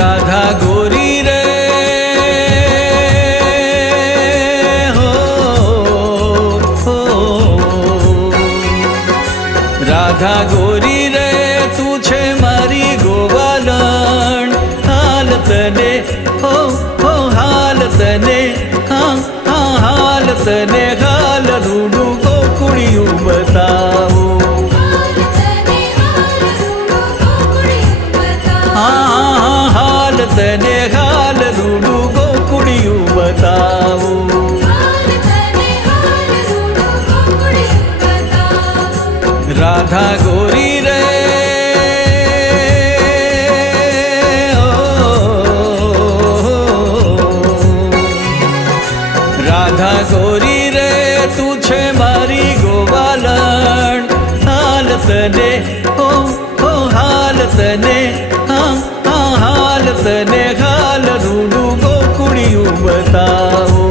राधा गोरी रे हो, राधा गोरी रे तू छे मारी गोवालन हाल तने हो हाल तने हाँ हाँ हाल तने हाल रूडू गोकुड़ियों बताओ तने हाल रूडू गोकुड़ियों बताओ राधा गोरी रे राधा गोरी रे तू छे मारी गोवालन हाल तने हो हाल तने हाँ हाल तने हाल रूडू गोकुड़ियों बताओ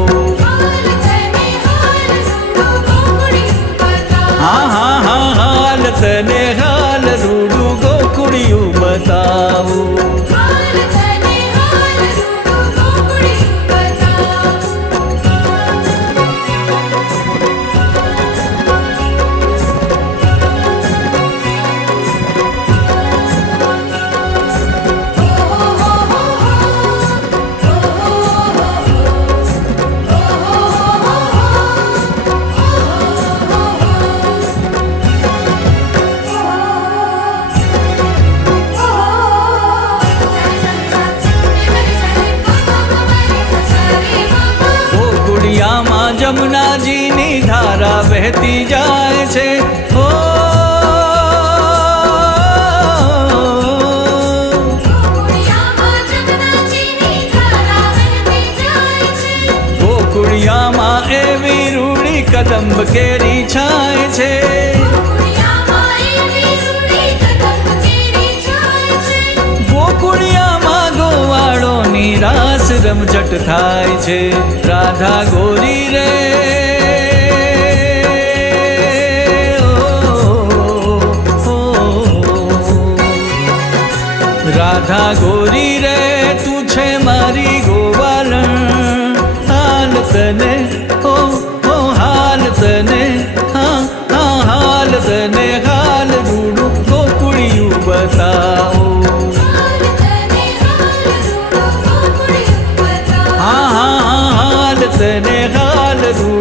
हाँ हाँ हाँ हाल तने हाल रूडू गोकुड़ियों बताओ जमुना जी नी धारा बहती जाए छे हो गोकुड़िया माँ एवी रूड़ी कदम्ब केरी छाए छे गोकुड़िया माँ गोवाड़ो नी रास रमझट थाय छे राधा गोरी रे राधा गोरी रे तू छे मारी गोवालन हाल तने हो हाल तने हाँ हाँ हाल तने हाल रूडू गोकुड़ियों बताओ हाँ हाँ हाल तने हाल रूडू